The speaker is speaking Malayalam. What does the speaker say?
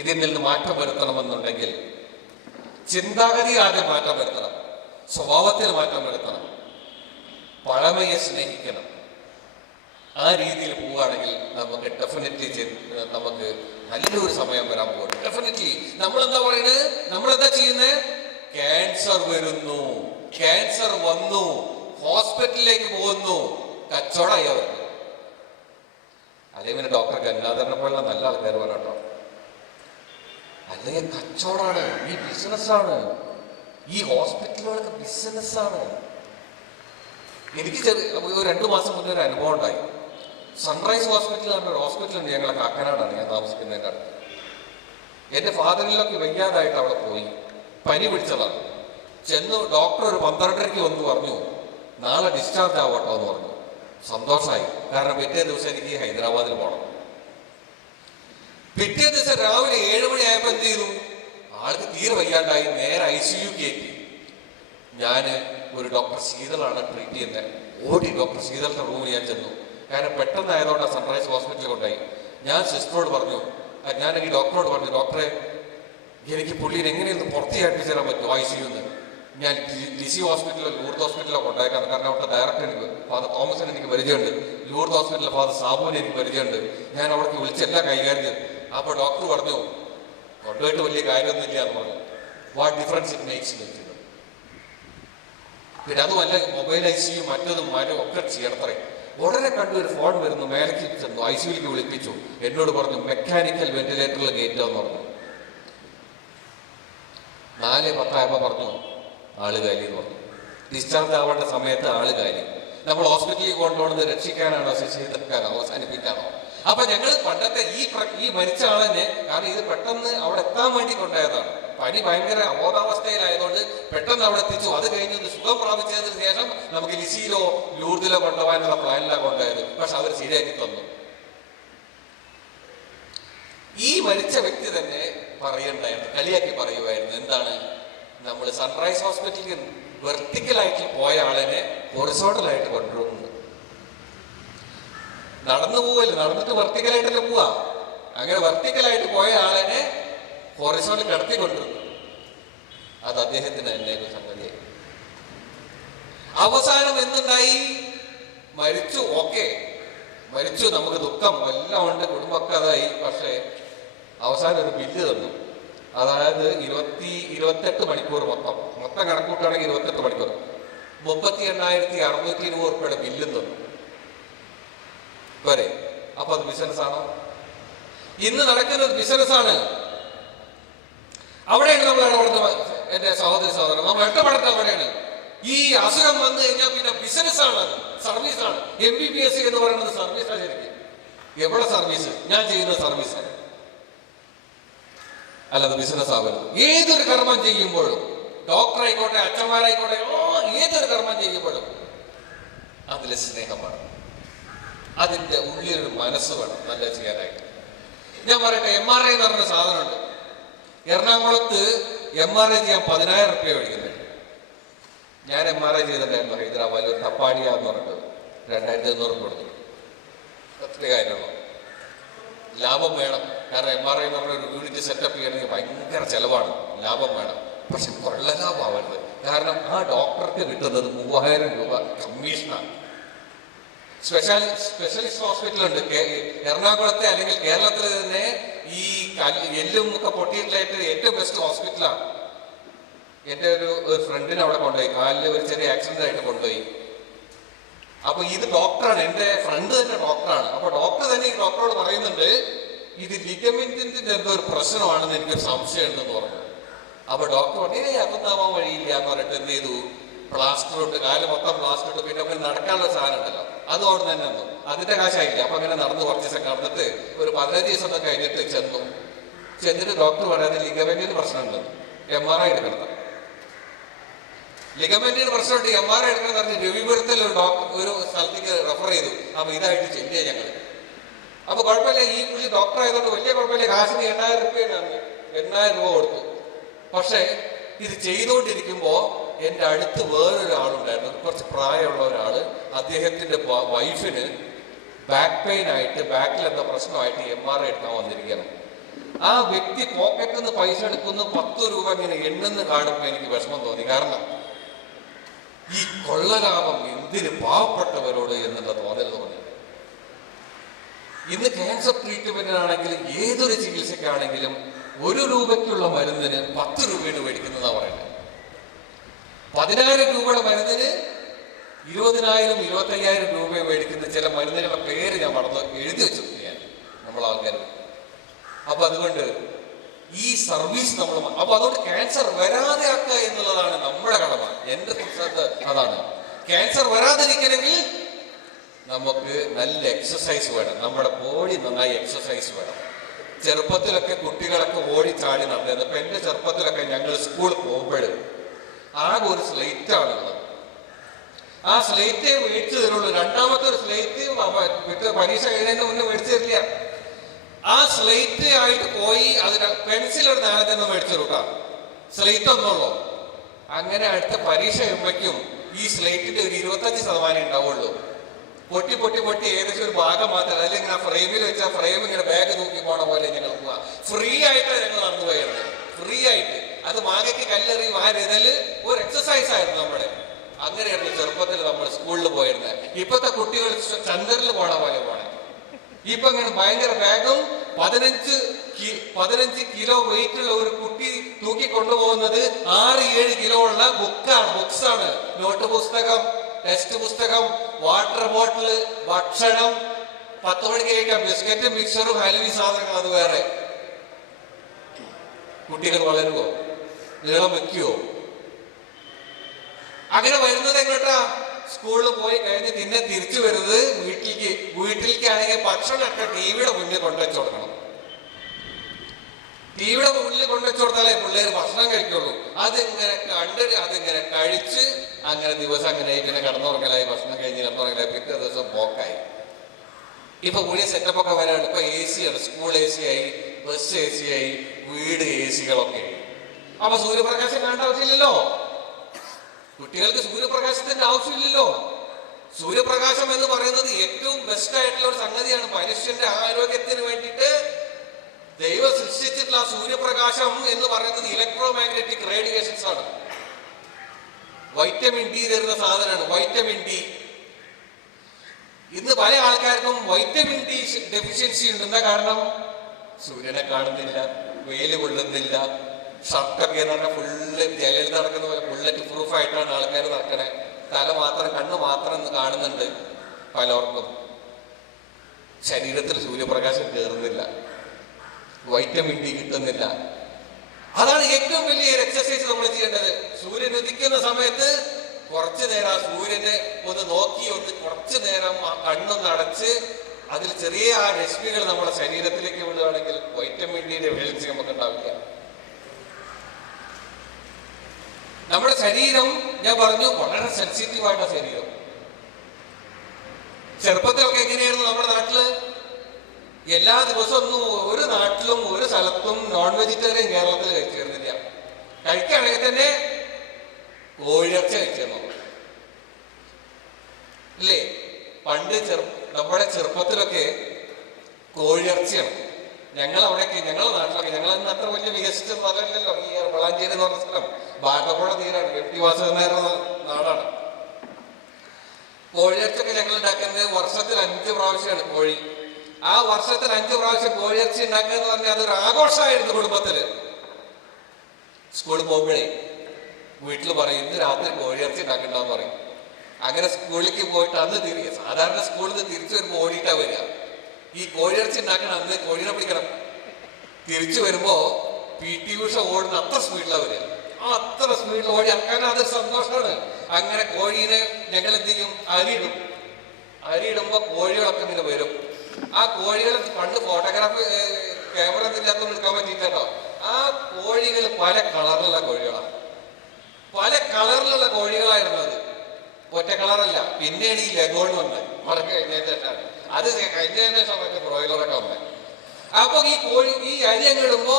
ഇതിൽ നിന്ന് മാറ്റം വരുത്തണമെന്നുണ്ടെങ്കിൽ ചിന്താഗതി ആദ്യം മാറ്റം വരുത്തണം, സ്വഭാവത്തിൽ മാറ്റം വരുത്തണം, പഴമയെ സ്നേഹിക്കണം. ആ രീതിയിൽ പോവുകയാണെങ്കിൽ നമുക്ക് ഡെഫിനറ്റ്ലി നമുക്ക് നല്ലൊരു സമയം വരാൻ പോകും. ഡെഫിനറ്റ്ലി നമ്മളെന്താ പറയുന്നത്, നമ്മളെന്താ ചെയ്യുന്നത്? ക്യാൻസർ വരുന്നു, ക്യാൻസർ വന്നു, ഹോസ്പിറ്റലിലേക്ക് പോകുന്നു, കച്ചവടമായി അവർക്ക്. അല്ലെങ്കിൽ ഡോക്ടർ ഗംഗാധരനെ പോലുള്ള നല്ല ആൾക്കാർ പറയട്ടോ, അല്ലെങ്കിൽ കച്ചവടമാണ്, ഈ ബിസിനസ്സാണ്, ഈ ഹോസ്പിറ്റലുകളൊക്കെ ബിസിനസ്സാണ്. എനിക്ക് 2 മാസം മുന്നേ ഒരു അനുഭവം ഉണ്ടായി. സൺറൈസ് ഹോസ്പിറ്റൽ എന്നൊരു ഹോസ്പിറ്റലുണ്ട്, ഞങ്ങളെ കാക്കനാടാണ് ഞാൻ താമസിക്കുന്നതിൻ്റെ അടുത്ത്. എൻ്റെ ഫാദറിലൊക്കെ വയ്യാതായിട്ട് അവിടെ പോയി, പനി പിടിച്ചതാണ്. ചെന്ന് ഡോക്ടർ ഒരു 12:30 വന്ന് പറഞ്ഞു, നാളെ ഡിസ്ചാർജ് ആവട്ടോ എന്ന് പറഞ്ഞു. സന്തോഷമായി, കാരണം പിറ്റേ ദിവസം എനിക്ക് ഹൈദരാബാദിൽ പോകണം. പിറ്റേ ദിവസം രാവിലെ 7 മണിയായപ്പോൾ എന്ത് ചെയ്തു? ആൾക്ക് തീരെ വയ്യാണ്ടായി, നേരെ ICU കയറ്റി. ഞാൻ ഒരു ഡോക്ടർ ശീതളാണ് ട്രീറ്റ് ചെയ്യുന്നത്. ഓടി ഡോക്ടർ ശീതളിന്റെ റൂമിൽ ഞാൻ ചെന്നു. കാരണം പെട്ടെന്നായതുകൊണ്ട് സൺറൈസ് ഹോസ്പിറ്റലിൽ കൊണ്ടായി. ഞാൻ സിസ്റ്ററോട് പറഞ്ഞു, ഞാൻ ഈ ഡോക്ടറോട് പറഞ്ഞു, ഡോക്ടറെ എനിക്ക് പുള്ളിനെ എങ്ങനെയൊന്ന് പുറത്തേക്ക് തരാൻ പറ്റുമോ ICU ന്ന്? ഞാൻ ലിസി ഹോസ്പിറ്റലിലോ ലൂർദ് ഹോസ്പിറ്റലിലോ കൊണ്ടായേക്കാം, കാരണം അവിടുത്തെ ഡയറക്ടർ എനിക്ക് ഫാദർ തോമസിന് എനിക്ക് പരിചയമുണ്ട്, ലൂർദ് ഹോസ്പിറ്റലിലെ ഫാദർ സാബുവിന് എനിക്ക് പരിചയമുണ്ട്. ഞാൻ അവിടേക്ക് വിളിച്ചെല്ലാം കൈകാര്യം ചെയ്തു. അപ്പോൾ ഡോക്ടർ പറഞ്ഞു, കൊണ്ടുപോയിട്ട് വലിയ കാര്യമൊന്നുമില്ല എന്ന് പറഞ്ഞു. വാട്ട് ഡിഫറൻസ് ഇറ്റ് മേക്സ് എന്ന്. പിന്നെ അതുമല്ല, മൊബൈൽ ICU മറ്റതും മാറ്റും ഒക്കെ ചെയ്യണത്രേ. ഉടനെ കണ്ടു ഒരു ഫോൺ വരുന്നു, മേലേക്ക് ചെന്നു, ICUലേക്ക് വിളിപ്പിച്ചു. എന്നോട് പറഞ്ഞു മെക്കാനിക്കൽ വെന്റിലേറ്ററിൽ കയറ്റാന്ന് പറഞ്ഞു. 4:10 പറഞ്ഞു ആള് കാലി എന്ന് പറഞ്ഞു. ഡിസ്ചാർജ് ആവേണ്ട സമയത്ത് ആള് കാലി. നമ്മൾ ഹോസ്പിറ്റലിൽ കൊണ്ടുപോകുന്നത് രക്ഷിക്കാനാണോ ശിക്ഷിക്കാനോ അവസാനിപ്പിക്കാനോ? അപ്പൊ ഞങ്ങൾ പണ്ടത്തെ ഈ മരിച്ച ആളിനെ, കാരണം ഇത് പെട്ടെന്ന് അവിടെ എത്താൻ വേണ്ടി കൊണ്ടായതാണ്. പനി ഭയങ്കര അബോധാവസ്ഥയിലായതുകൊണ്ട് പെട്ടെന്ന് അവിടെ എത്തിച്ചു. അത് കഴിഞ്ഞ് സുഖം പ്രാപിച്ചതിന് ശേഷം നമുക്ക് ലിസിയിലോ ലൂർദിലോ കൊണ്ടുപോകാനുള്ള പ്ലാനിലാണ് കൊണ്ടുപോയത്. പക്ഷെ അവർ ശരിയാക്കി തന്നു. ഈ മരിച്ച വ്യക്തി തന്നെ പറയണ്ടായിരുന്നു, കളിയാക്കി പറയുമായിരുന്നു, എന്താണ്, നമ്മൾ സൺറൈസ് ഹോസ്പിറ്റലിൽ വെർട്ടിക്കലായിട്ട് പോയ ആളിനെ ഹൊറിസോണ്ടലായിട്ട് കൊണ്ടുപോകുന്നു. നടന്നു പോവല്ലേ, നടന്നിട്ട് വെർട്ടിക്കലായിട്ടല്ലേ പോവാ. അങ്ങനെ വെർട്ടിക്കലായിട്ട് പോയ ആളിനെ ഹൊറിസോണ്ടൽ കിടത്തിക്കൊണ്ടിരുന്നു. അത് അദ്ദേഹത്തിന് തന്നെ ഒരു സംഗതിയായി. അവസാനം എന്തുണ്ടായി? മരിച്ചു, ഓക്കെ മരിച്ചു, നമുക്ക് ദുഃഖം എല്ലാം ഉണ്ട്, കുടുംബമൊക്കെ അതായി. പക്ഷേ അവസാനം ഒരു ബില്ല് തന്നു. അതായത് 28 മണിക്കൂർ മൊത്തം കണക്കൂട്ടാണെങ്കിൽ 28 മണിക്കൂർ 38,620 രൂപയുടെ ബില്ലും തന്നു വരെ. അപ്പൊ അത് ബിസിനസ്സാണോ? ഇന്ന് നടക്കുന്നത് ബിസിനസ്സാണ്. അവിടെയാണ് നമ്മൾ ഇടപെടുന്നത്. എന്റെ സഹോദരൻ നമ്മൾ ഇടപെടുന്നത് അവിടെയാണ്. ഈ അസുഖം വന്നു കഴിഞ്ഞാൽ പിന്നെ ബിസിനസ്സാണ്, അത് സർവീസാണ്. MBBS എന്ന് പറയുന്നത് സർവീസാണ്. ശരിക്കും എവിടെ സർവീസ്? ഞാൻ ചെയ്യുന്ന സർവീസാണ്, അല്ലാതെ ബിസിനസ് ആവരുത്. ഏതൊരു കർമ്മം ചെയ്യുമ്പോഴും, ഡോക്ടറായിക്കോട്ടെ, അച്ഛന്മാരായിക്കോട്ടെ, ഏതൊരു കർമ്മം ചെയ്യുമ്പോഴും അതിൽ സ്നേഹമാണ്, അതിൻ്റെ ഉള്ളിലൊരു മനസ്സ് വേണം നല്ല ചെയ്യാനായിട്ട്. ഞാൻ പറയട്ടെ, MRI എന്ന് പറഞ്ഞ സാധനമുണ്ട്. എറണാകുളത്ത് MRI ചെയ്യാൻ 10,000 രൂപ മേടിക്കുന്നത്. ഞാൻ MRI ചെയ്തിട്ടുണ്ടായിരുന്നു ഹൈദരാബാദിൽ, ഒരു തപ്പാടിയ എന്ന് പറഞ്ഞിട്ട് 2,500 കൊടുത്തു. അത്ര കാര്യമുള്ളൂ. ലാഭം വേണം, കാരണം MRI എന്ന് പറഞ്ഞ ഒരു യൂണിറ്റ് സെറ്റപ്പ് ചെയ്യണമെങ്കിൽ ഭയങ്കര ചെലവാണ്, ലാഭം വേണം. പക്ഷെ കൊള്ള ലാഭമാവരുത്, കാരണം ആ ഡോക്ടർക്ക് കിട്ടുന്നത് 3,000 രൂപ കമ്മീഷനാണ്. സ്പെഷ്യലിസ്റ്റ് ഹോസ്പിറ്റലുണ്ട് എറണാകുളത്തെ, അല്ലെങ്കിൽ കേരളത്തിൽ തന്നെ ഈ എല്ലും ഒക്കെ പൊട്ടിയിട്ടായിട്ട് ഏറ്റവും ബെസ്റ്റ് ഹോസ്പിറ്റലാണ്. എൻ്റെ ഒരു ഫ്രണ്ടിനെ അവിടെ കൊണ്ടുപോയി, കാലിൽ ഒരു ചെറിയ ആക്സിഡന്റ് ആയിട്ട് കൊണ്ടുപോയി. അപ്പൊ ഇത് ഡോക്ടറാണ്, എൻ്റെ ഫ്രണ്ട് തന്നെ ഡോക്ടറാണ്. അപ്പൊ ഡോക്ടർ തന്നെ ഈ ഡോക്ടറോട് പറയുന്നുണ്ട്, ഇത് ലിഗമെന്റിന്റെ എന്തോ ഒരു പ്രശ്നമാണെന്ന് എനിക്കൊരു സംശയം ഉണ്ടെന്ന് പറഞ്ഞു. അപ്പൊ ഡോക്ടർ പറഞ്ഞു അതൊന്നാവാൻ വഴിയില്ല എന്ന് പറഞ്ഞിട്ട് എന്ത് ചെയ്തു, പ്ലാസ്റ്റർ ഇട്ട്, കാല് മൊത്തം പ്ലാസ്റ്റർ ഇട്ട്, പിന്നെ നമുക്ക് നടക്കാനുള്ള സാധനം ഉണ്ടല്ലോ അത് അവിടെ തന്നെ വന്നു. അതിന്റെ കാശായില്ല. അപ്പൊ അങ്ങനെ നടന്ന് കുറച്ച് ദിവസം നടന്നിട്ട് ഒരു 15 ദിവസം കഴിഞ്ഞിട്ട് ചെന്നിട്ട് ഡോക്ടർ പറയാതെ ലിഗമെന്റിന് പ്രശ്നമുണ്ട്, MRI എടുക്കണം. ലിഗമെന്റിന് പ്രശ്നമുണ്ട്, MRI എടുക്കണം പറഞ്ഞ് രവിപുരത്തിൽ ഒരു സ്ഥലത്തേക്ക് റെഫർ ചെയ്തു. അപ്പൊ ഇതായിട്ട് ചെല്ലിയ ഞങ്ങൾ. അപ്പൊ കുഴപ്പമില്ല, ഈ പുള്ളി ഡോക്ടർ ആയതുകൊണ്ട് വലിയ കുഴപ്പമില്ല, കാശിന് 8,000 രൂപയാണ്, 8,000 രൂപ കൊടുത്തു. പക്ഷെ ഇത് ചെയ്തുകൊണ്ടിരിക്കുമ്പോ എൻ്റെ അടുത്ത് വേറൊരാളുണ്ടായിരുന്നു, കുറച്ച് പ്രായമുള്ള ഒരാള്. അദ്ദേഹത്തിന്റെ വൈഫിന് ബാക്ക് പെയിൻ ആയിട്ട്, ബാക്കിൽ എന്താ പ്രശ്നമായിട്ട് MRI എടുക്കാൻ വന്നിരിക്കണം. ആ വ്യക്തി പോക്കറ്റിൽ നിന്ന് പൈസ എടുക്കുന്നു, 10 രൂപ ഇങ്ങനെ എണ്ണെന്ന് കാണുമ്പോൾ എനിക്ക് വിഷമം തോന്നി. കാരണം ഈ കൊള്ളലാഭം എന്തിന് പാവപ്പെട്ടവരോട് എന്നുള്ള തോന്നൽ തോന്നി. ഇന്ന് ക്യാൻസർ ട്രീറ്റ്മെന്റിനാണെങ്കിലും ഏതൊരു ചികിത്സക്കാണെങ്കിലും 1 രൂപയ്ക്കുള്ള മരുന്നിന് 10 രൂപയാണ് മേടിക്കുന്നതാണ് പറയുന്നത്. 10,000 രൂപയുടെ മരുന്നിന് 20,000 25,000 രൂപ മേടിക്കുന്ന ചില മരുന്നുകളുടെ പേര് ഞാൻ മറന്ന് എഴുതി വെച്ചിട്ടുണ്ട് ഞാൻ നമ്മളാൾക്കാർ. അപ്പൊ അതുകൊണ്ട് ഈ സർവീസ് നമ്മൾ അതുകൊണ്ട് ക്യാൻസർ വരാതെ ആക്കുക എന്നുള്ളതാണ് നമ്മുടെ കടമ. എന്റെ ശ്രദ്ധ അതാണ്. ക്യാൻസർ വരാതിരിക്കണമെങ്കിൽ നമുക്ക് നല്ല എക്സസൈസ് വേണം, നമ്മുടെ ബോഡി നന്നായി എക്സസൈസ് വേണം. ചെറുപ്പത്തിലൊക്കെ കുട്ടികളൊക്കെ ഓടിച്ചാടി നടന്നത്. ഇപ്പൊ എന്റെ ചെറുപ്പത്തിലൊക്കെ ഞങ്ങൾ സ്കൂളിൽ പോകുമ്പോൾ ആകെ ഒരു സ്ലേറ്റാണുള്ളത്. ആ സ്ലേറ്റേ മേടിച്ചു തരുള്ളൂ. രണ്ടാമത്തെ ഒരു സ്ലേറ്റ് പരീക്ഷ കഴിഞ്ഞതിന് മുന്നേ മേടിച്ചു തരില്ല. ആ സ്ലേറ്റ് ആയിട്ട് പോയി അതിന് പെൻസിൽ ഒരു നാളെ മേടിച്ചു കൊടുക്കാം, സ്ലേറ്റ് ഒന്നുള്ളൂ. അങ്ങനെ അടുത്ത പരീക്ഷ വരുമ്പോഴേക്കും ഈ സ്ലേറ്റിന്റെ ഒരു 25% ഉണ്ടാവുള്ളൂ. പൊട്ടി പൊട്ടി പൊട്ടി ഏകദേശം ഒരു ഭാഗം മാത്രം, അല്ലെങ്കിൽ ആ ഫ്രെയിമിൽ വെച്ചാൽ ഫ്രെയിം ഇങ്ങനെ ബാഗ് തൂക്കി പോണ പോലെ ഞങ്ങൾ പോവാ. ഫ്രീ ആയിട്ടാണ് ഞങ്ങൾ നടന്നു പോയത്, ഫ്രീ ആയിട്ട്. അത് മാങ്ങയ്ക്ക് കല്ലെറി വാരിതല് ഒരു എക്സസൈസ് ആയിരുന്നു നമ്മുടെ. അങ്ങനെയായിരുന്നു ചെറുപ്പത്തിൽ നമ്മൾ സ്കൂളിൽ പോയിരുന്നത്. ഇപ്പോഴത്തെ കുട്ടികൾ ചന്ദ്രനിൽ പോണ പോലെ പോണേ. ഇപ്പൊ ഇങ്ങനെ ഭയങ്കര ബാഗും 15 കിലോ വെയിറ്റ് ഉള്ള ഒരു കുട്ടി തൂക്കി കൊണ്ടുപോകുന്നത് 6-7 കിലോ ഉള്ള ബുക്സാണ്. നോട്ട് പുസ്തകം, ടെക്സ്റ്റ് പുസ്തകം, വാട്ടർ ബോട്ടില്, ഭക്ഷണം. 10 മണിക്ക് കഴിക്കാം ബിസ്ക്കറ്റും മിക്സറും ഹൽവി സാധനങ്ങൾ. അത് വേറെ. കുട്ടികൾ വളരുവോ? നീളം വെക്കുവോ? അങ്ങനെ വരുന്നത് എങ്ങോട്ടാ? സ്കൂളിൽ പോയി കഴിഞ്ഞ് പിന്നെ തിരിച്ചു വരുന്നത് വീട്ടിലേക്കാണെങ്കിൽ ഭക്ഷണമൊക്കെ ടിവിയുടെ മുന്നിൽ കൊണ്ടുവച്ചു കൊടുക്കണം. ടിവിയുടെ മുന്നിൽ കൊണ്ടുവച്ചു കൊടുത്താലേ പിള്ളേർ ഭക്ഷണം കഴിക്കുള്ളൂ. അതിങ്ങനെ കണ്ട് അതിങ്ങനെ കഴിച്ച് അങ്ങനെ ദിവസം അങ്ങനെ ഇങ്ങനെ കിടന്നുറങ്ങലായി, ഭക്ഷണം കഴിഞ്ഞ് കിടന്നുറങ്ങലായി, പിറ്റേ ദിവസം പോക്കായി. ഇപ്പൊ പുതിയ സെറ്റപ്പ് ഒക്കെ വരാണ്. ഇപ്പൊ AC ആണ്, സ്കൂൾ AC ആയി, ബസ് AC ആയി, വീട് AC-കളൊക്കെ ആയി. അപ്പൊ സൂര്യപ്രകാശം കാണേണ്ട ആവശ്യമില്ലല്ലോ. കുട്ടികൾക്ക് സൂര്യപ്രകാശത്തിന്റെ ആവശ്യമില്ലല്ലോ. സൂര്യപ്രകാശം എന്ന് പറയുന്നത് ഏറ്റവും ബെസ്റ്റ് ആയിട്ടുള്ള ഒരു സംഗതിയാണ്. മനുഷ്യന്റെ ആരോഗ്യത്തിന് വേണ്ടിയിട്ട് ദൈവം സൃഷ്ടിച്ചിട്ടുള്ള സൂര്യപ്രകാശം എന്ന് പറയുന്നത് ഇലക്ട്രോ മാഗ്നറ്റിക് റേഡിയേഷൻസ് ആണ്. വൈറ്റമിൻ ഡി തരുന്ന സാധനമാണ് വൈറ്റമിൻ ഡി. ഇന്ന് പല ആൾക്കാർക്കും വൈറ്റമിൻ ഡി ഡെഫിഷ്യൻസി ഉണ്ടെന്ന കാരണം സൂര്യനെ കാണുന്നില്ല, വെയില് കൊള്ളുന്നില്ല. ഷർട്ടൊക്കെ എന്ന് പറഞ്ഞാൽ ഫുള്ള് ജലയിൽ നടക്കുന്ന പോലെ ബുള്ളറ്റ് പ്രൂഫായിട്ടാണ് ആൾക്കാർ നടക്കണേ. തല മാത്രം, കണ്ണ് മാത്രം കാണുന്നുണ്ട്. പലർക്കും ശരീരത്തിൽ സൂര്യപ്രകാശം കയറുന്നില്ല, വൈറ്റമിൻ ഡി കിട്ടുന്നില്ല. അതാണ് ഏറ്റവും വലിയ എക്സസൈസ് നമ്മൾ ചെയ്യേണ്ടത്. സൂര്യൻ ഉദിക്കുന്ന സമയത്ത് കുറച്ചു നേരം ആ സൂര്യനെ ഒന്ന് നോക്കി കുറച്ചു നേരം ആ കണ്ണൊന്ന് അടച്ച് അതിൽ ചെറിയ ആ രശ്മികൾ നമ്മുടെ ശരീരത്തിലേക്ക് വിടുകയാണെങ്കിൽ വൈറ്റമിൻ ഡിയുടെ ഡെഫിഷ്യൻസി നമുക്ക് ഉണ്ടാവില്ല. നമ്മുടെ ശരീരം ഞാൻ പറഞ്ഞു വളരെ സെൻസിറ്റീവ് ആയിട്ട ശരീരം. ചെറുപ്പത്തിലൊക്കെ എങ്ങനെയായിരുന്നു നമ്മുടെ നാട്ടില്? എല്ലാ ദിവസവും ഒരു നാട്ടിലും ഒരു സ്ഥലത്തും നോൺ വെജിറ്റേറിയൻ കേരളത്തിൽ കഴിച്ചിരുന്നില്ല. കഴിക്കുകയാണെങ്കിൽ തന്നെ കോഴിയിറച്ചി കഴിച്ചിരുന്നു ഇല്ലേ? പണ്ട് നമ്മുടെ ചെറുപ്പത്തിലൊക്കെ കോഴിയിറച്ചിയാണ്. ഞങ്ങളവിടെയൊക്കെ, ഞങ്ങളുടെ നാട്ടിലൊക്കെ, ഞങ്ങളന്ന് അത്ര വലിയ വികസിച്ച സ്ഥലമില്ലല്ലോ. ഈ വളാഞ്ചേരി എന്ന് പറഞ്ഞ സ്ഥലം ഭാരതപ്പുഴ തീരാണ്, വ്യക്തിവാസകരുടെ നാടാണ്. കോഴിയിറച്ചിയൊക്കെ ഞങ്ങൾ ഉണ്ടാക്കുന്നത് വർഷത്തിൽ 5 പ്രാവശ്യമാണ് കോഴി. ആ വർഷത്തിൽ 5 പ്രാവശ്യം കോഴിയിറച്ചി ഉണ്ടാക്കുക എന്ന് പറഞ്ഞാൽ അതൊരു ആഘോഷമായിരുന്നു കുടുംബത്തില്. സ്കൂളിൽ പോകുമ്പോഴേ വീട്ടിൽ പറയും ഇന്ന് രാത്രി കോഴിയിറച്ചി ഉണ്ടാക്കണ്ടെന്ന് പറയും. അങ്ങനെ സ്കൂളിലേക്ക് പോയിട്ട് അന്ന് സാധാരണ സ്കൂളിൽ നിന്ന് തിരിച്ചു വരുമ്പോൾ ഓടിയിട്ടാ വരിക. ഈ കോഴിയിറച്ചി ഉണ്ടാക്കണം, അന്ന് കോഴിനെ പിടിക്കണം. തിരിച്ചു വരുമ്പോ PT ഉഷ ഓടുന്ന അത്ര സ്പീഡിലാണ് വരിക. അത്ര സ്പീഡിൽ ഓടി ഇറക്കാൻ അതൊരു സന്തോഷമാണ്. അങ്ങനെ കോഴീനെ ഞങ്ങൾ എന്ത് ചെയ്യും? അരിയിടുമ്പോ കോഴികളൊക്കെ ഇങ്ങനെ വരും. ആ കോഴികൾ പണ്ട് ഫോട്ടോഗ്രാഫ് ക്യാമറ ഒന്നും ഇല്ലാത്ത എടുക്കാൻ പറ്റിയിട്ടോ. ആ കോഴികൾ പല കളറിലുള്ള കോഴികളാണ്, പല കളറിലുള്ള കോഴികളായിരുന്നത്. ഒറ്റ കളറല്ല. പിന്നെയാണ് ഈ ലഗോൺ വന്നത്. വളരെ കഴിഞ്ഞാണ് അത് കഴിഞ്ഞ സമയത്ത് ബ്രോയിലറൊക്കെ വന്നത്. അപ്പൊ ഈ അരി അങ്ങ് ഇടുമ്പോ